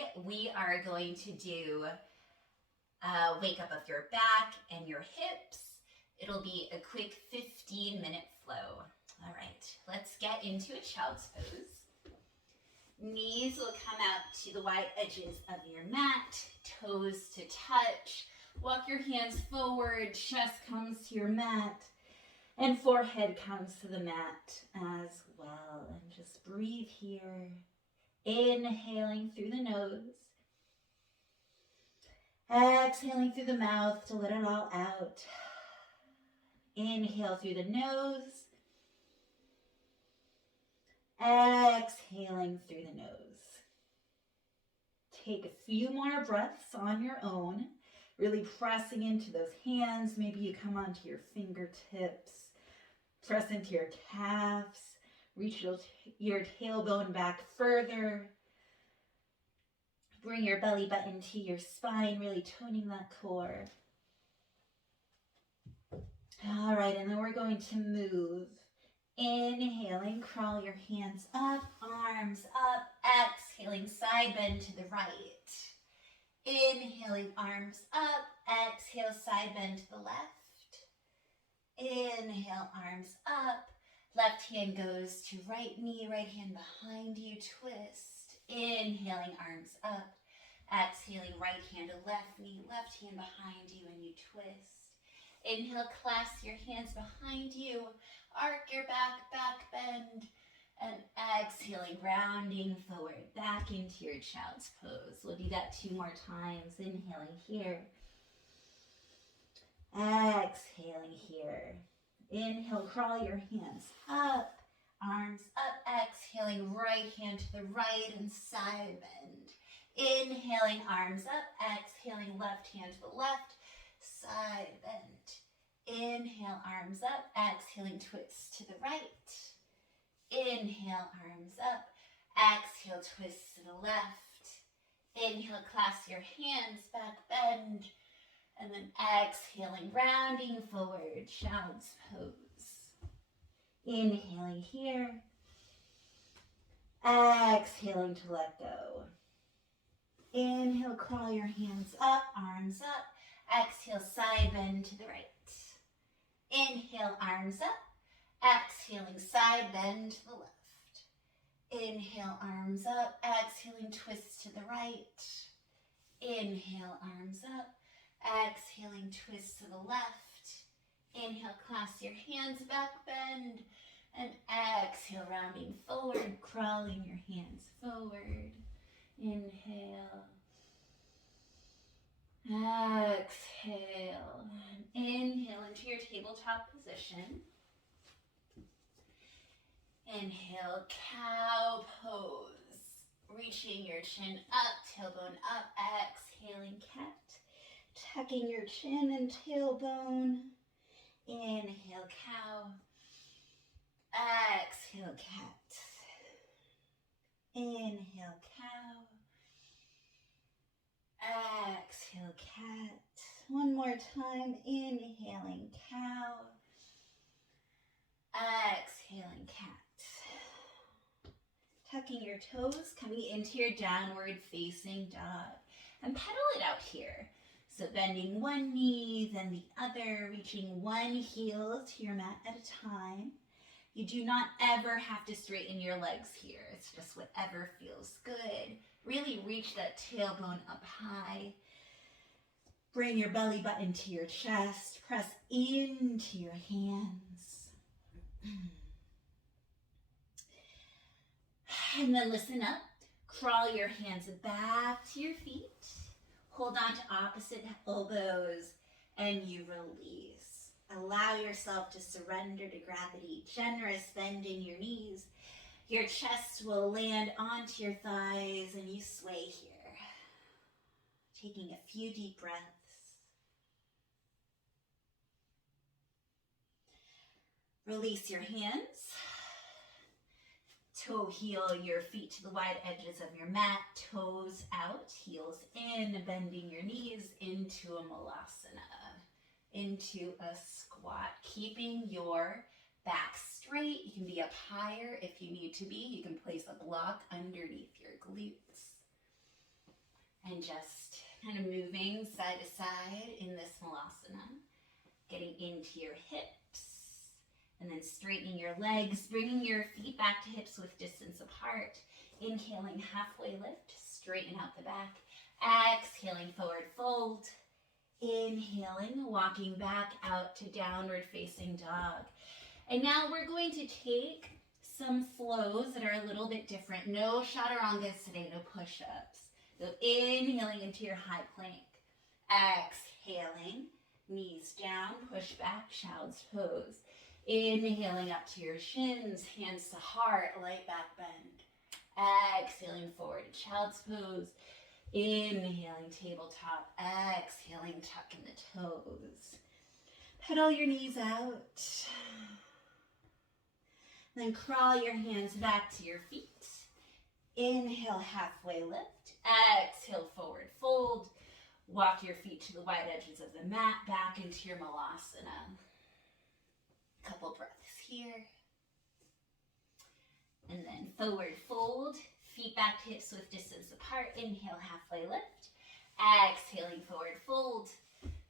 today we are going to do a wake up of your back and your hips. It'll be a quick 15-minute flow. All right, let's get into a child's pose. Knees will come out to the wide edges of your mat, toes to touch. Walk your hands forward, chest comes to your mat, and forehead comes to the mat as well. And just breathe here. Inhaling through the nose. Exhaling through the mouth to let it all out. Inhale through the nose. Exhaling through the nose. Take a few more breaths on your own. Really pressing into those hands. Maybe you come onto your fingertips. Press into your calves. Reach your tailbone back further. Bring your belly button to your spine, really toning that core. All right, and then we're going to move. Inhaling, crawl your hands up, arms up. Exhaling, side bend to the right. Inhaling, arms up. Exhale, side bend to the left. Inhale, arms up. Left hand goes to right knee, right hand behind you, twist. Inhaling, arms up. Exhaling, right hand to left knee, left hand behind you, and you twist. Inhale, clasp your hands behind you, arc your back, back bend, and exhaling, rounding forward, back into your child's pose. We'll do that 2 more times. Inhaling here. Exhaling here. Inhale, crawl your hands up, arms up, exhaling, right hand to the right and side bend. Inhaling, arms up, exhaling, left hand to the left, side bend. Inhale, arms up, exhaling, twist to the right. Inhale, arms up, exhale, twist to the left. Inhale, clasp your hands, back bend. And then exhaling, rounding forward, child's pose. Inhaling here. Exhaling to let go. Inhale, crawl your hands up, arms up. Exhale, side bend to the right. Inhale, arms up. Exhaling, side bend to the left. Inhale, arms up. Exhaling, twist to the right. Inhale, arms up. Exhaling, twist to the left. Inhale, clasp your hands, back bend. And exhale, rounding forward, crawling your hands forward. Inhale. Exhale. Inhale into your tabletop position. Inhale, cow pose. Reaching your chin up, tailbone up. Exhaling, cat. Tucking your chin and tailbone. Inhale, cow. Exhale, cat. Inhale, cow. Exhale, cat. One more time. Inhaling, cow. Exhaling, cat. Tucking your toes, coming into your downward facing dog. And pedal it out here. So bending one knee, then the other, reaching one heel to your mat at a time. You do not ever have to straighten your legs here. It's just whatever feels good. Really reach that tailbone up high. Bring your belly button to your chest. Press into your hands. And then listen up. Crawl your hands back to your feet. Hold on to opposite elbows and you release. Allow yourself to surrender to gravity. Generous bend in your knees. Your chest will land onto your thighs and you sway here. Taking a few deep breaths. Release your hands. Toe heel your feet to the wide edges of your mat, toes out, heels in, bending your knees into a Malasana, into a squat, keeping your back straight. You can be up higher if you need to be. You can place a block underneath your glutes. And just kind of moving side to side in this Malasana, getting into your hips, and then straightening your legs, bringing your feet back to hips with distance apart. Inhaling, halfway lift, straighten out the back. Exhaling, forward fold. Inhaling, walking back out to downward facing dog. And now we're going to take some flows that are a little bit different. No chaturangas today, no push-ups. So inhaling into your high plank. Exhaling, knees down, push back, child's pose. Inhaling up to your shins, hands to heart, light back bend. Exhaling forward to child's pose. Inhaling tabletop. Exhaling, tuck in the toes. Pedal your knees out. Then crawl your hands back to your feet. Inhale, halfway lift. Exhale, forward fold. Walk your feet to the wide edges of the mat, back into your Malasana. Couple breaths here. And then forward fold. Feet back to hips with distance apart. Inhale, halfway lift. Exhaling, forward fold.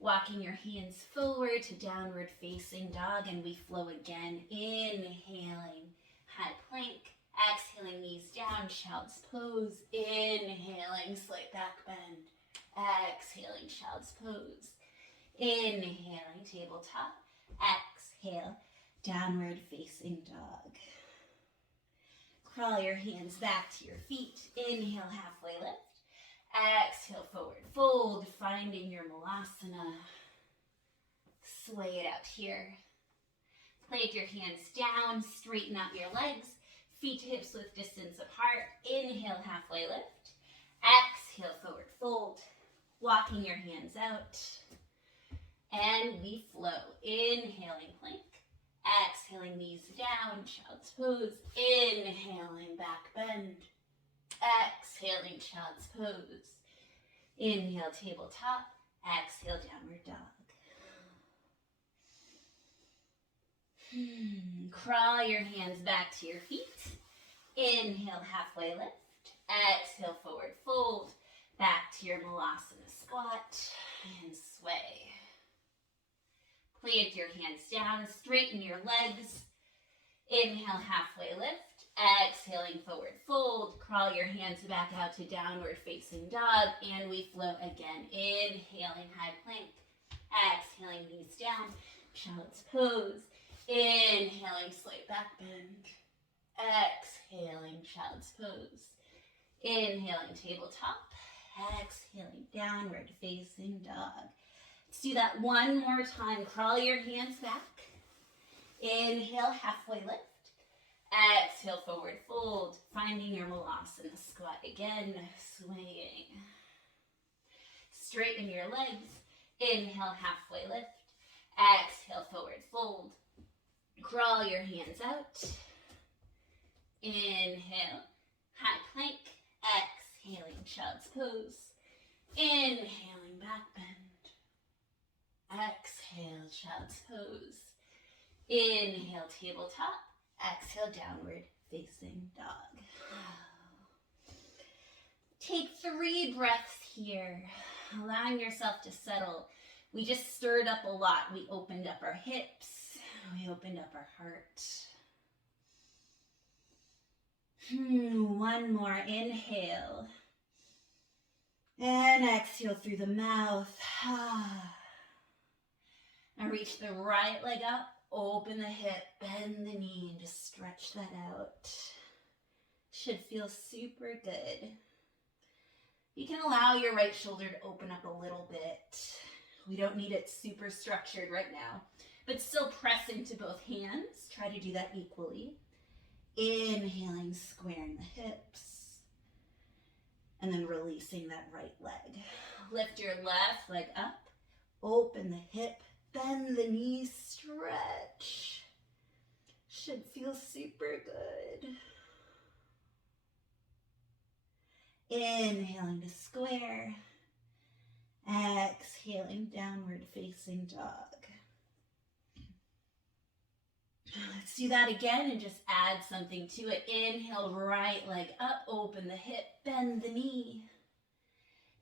Walking your hands forward to downward facing dog, and we flow again. Inhaling, high plank. Exhaling, knees down, child's pose. Inhaling, slight back bend. Exhaling, child's pose. Inhaling, tabletop. Exhale, downward facing dog. Crawl your hands back to your feet. Inhale, halfway lift. Exhale, forward fold, finding your Malasana. Sway it out here. Place your hands down, straighten out your legs. Feet to hips with distance apart. Inhale, halfway lift. Exhale, forward fold. Walking your hands out. And we flow. Inhaling, plank. Exhaling, knees down, child's pose. Inhaling, back bend. Exhaling, child's pose. Inhale, tabletop. Exhale, downward dog. Crawl your hands back to your feet. Inhale, halfway lift. Exhale, forward fold. Back to your Malasana squat. And sway. Plant your hands down. Straighten your legs. Inhale, halfway lift. Exhaling, forward fold. Crawl your hands back out to downward facing dog. And we flow again. Inhaling, high plank. Exhaling, knees down. Child's pose. Inhaling, slight back bend. Exhaling, child's pose. Inhaling, tabletop. Exhaling, downward facing dog. Let's do that one more time. Crawl your hands back. Inhale, halfway lift. Exhale, forward fold. Finding your Malasana squat again. Swaying. Straighten your legs. Inhale, halfway lift. Exhale, forward fold. Crawl your hands out. Inhale, high plank. Exhaling, child's pose. Inhaling, back bend. Exhale, child's pose. Inhale, tabletop. Exhale, downward facing dog. Take 3 breaths here, allowing yourself to settle. We just stirred up a lot. We opened up our hips. We opened up our heart. One more. Inhale. And exhale through the mouth. And reach the right leg up. Open the hip. Bend the knee. And just stretch that out. Should feel super good. You can allow your right shoulder to open up a little bit. We don't need it super structured right now. But still press into both hands. Try to do that equally. Inhaling, squaring the hips. And then releasing that right leg. Lift your left leg up. Open the hip. Bend the knees. Stretch. Should feel super good. Inhaling to square. Exhaling, downward facing dog. Let's do that again and just add something to it. Inhale, right leg up, open the hip, bend the knee.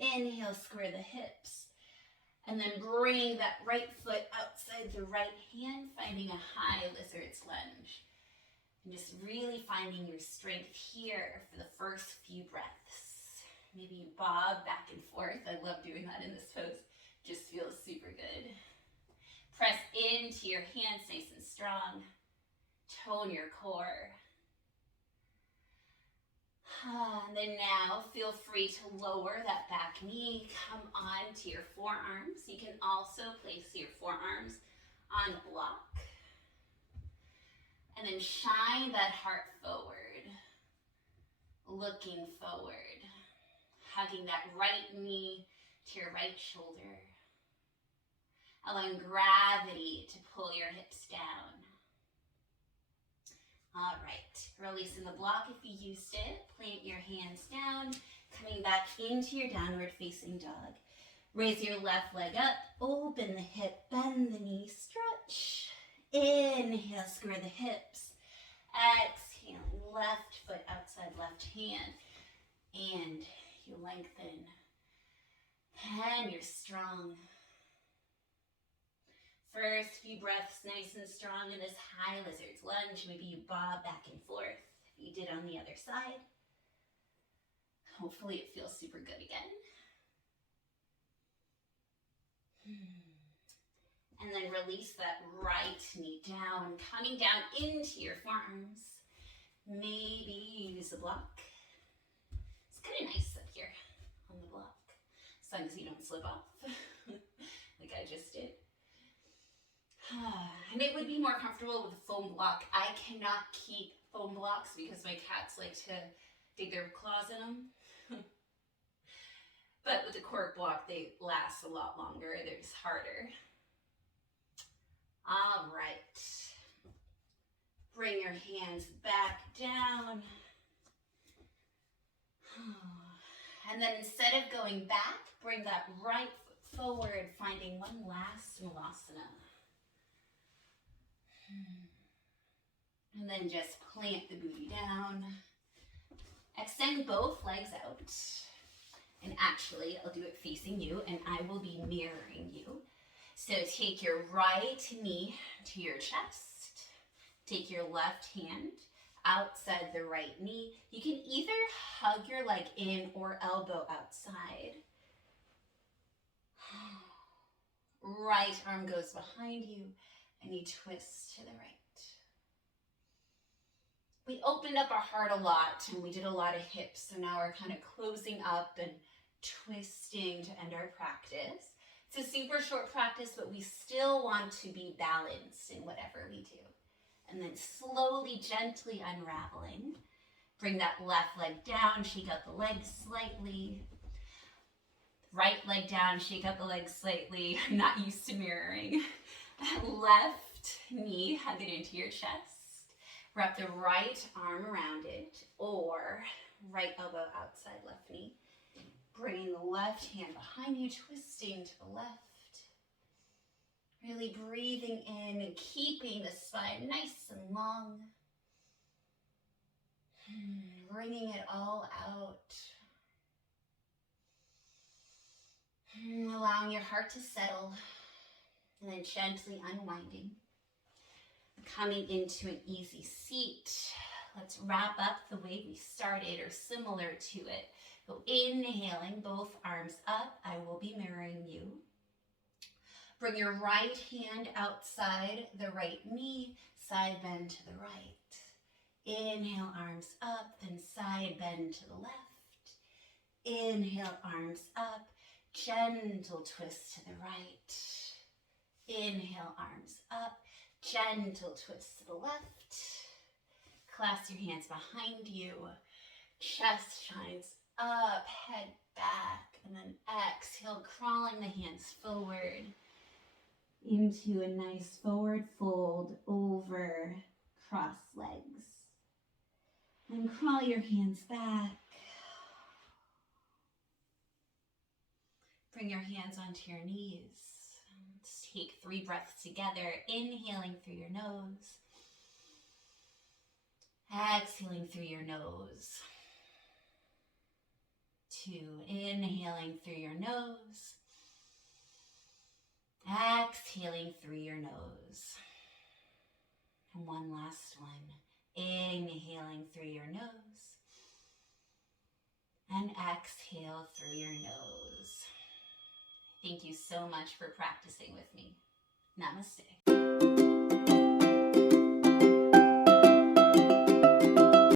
Inhale, square the hips. And then bring that right foot outside the right hand, finding a high lizard's lunge. And just really finding your strength here for the first few breaths. Maybe you bob back and forth. I love doing that in this pose. Just feels super good. Press into your hands nice and strong. Tone your core. And then now feel free to lower that back knee. Come on to your forearms. You can also place your forearms on a block. And then shine that heart forward. Looking forward. Hugging that right knee to your right shoulder. Allowing gravity to pull your hips down. All right, releasing the block if you used it. Plant your hands down, coming back into your downward facing dog. Raise your left leg up, open the hip, bend the knee, stretch. Inhale, square the hips. Exhale, left foot outside left hand. And you lengthen. And you're strong. First few breaths nice and strong in this high lizard's lunge. Maybe you bob back and forth. If you did on the other side. Hopefully it feels super good again. And then release that right knee down, coming down into your forearms. Maybe use a block. It's kind of nice up here on the block, as long as you don't slip off, like I just did. And it would be more comfortable with a foam block. I cannot keep foam blocks because my cats like to dig their claws in them. But with the cork block, they last a lot longer. They're just harder. All right. Bring your hands back down. And then instead of going back, bring that right foot forward, finding one last Malasana. And then just plant the booty down. Extend both legs out. And actually, I'll do it facing you, and I will be mirroring you. So take your right knee to your chest. Take your left hand outside the right knee. You can either hug your leg in or elbow outside. Right arm goes behind you, and you twist to the right. We opened up our heart a lot, and we did a lot of hips, so now we're kind of closing up and twisting to end our practice. It's a super short practice, but we still want to be balanced in whatever we do. And then slowly, gently unraveling. Bring that left leg down, shake out the legs slightly. Right leg down, shake out the legs slightly. I'm not used to mirroring. Left knee, hug it into your chest. Wrap the right arm around it, or right elbow outside left knee. Bringing the left hand behind you, twisting to the left. Really breathing in and keeping the spine nice and long. Bringing it all out. Allowing your heart to settle. And then gently unwinding. Coming into an easy seat. Let's wrap up the way we started, or similar to it. So inhaling, both arms up. I will be mirroring you. Bring your right hand outside the right knee, side bend to the right. Inhale, arms up, then side bend to the left. Inhale, arms up, gentle twist to the right. Inhale, arms up, gentle twist to the left. Clasp your hands behind you. Chest shines up, head back, and then exhale, crawling the hands forward into a nice forward fold over cross legs. And crawl your hands back. Bring your hands onto your knees. Let's take 3 breaths together, inhaling through your nose. Exhaling through your nose. 2. Inhaling through your nose. Exhaling through your nose. And one last one. Inhaling through your nose. And exhale through your nose. Thank you so much for practicing with me. Namaste.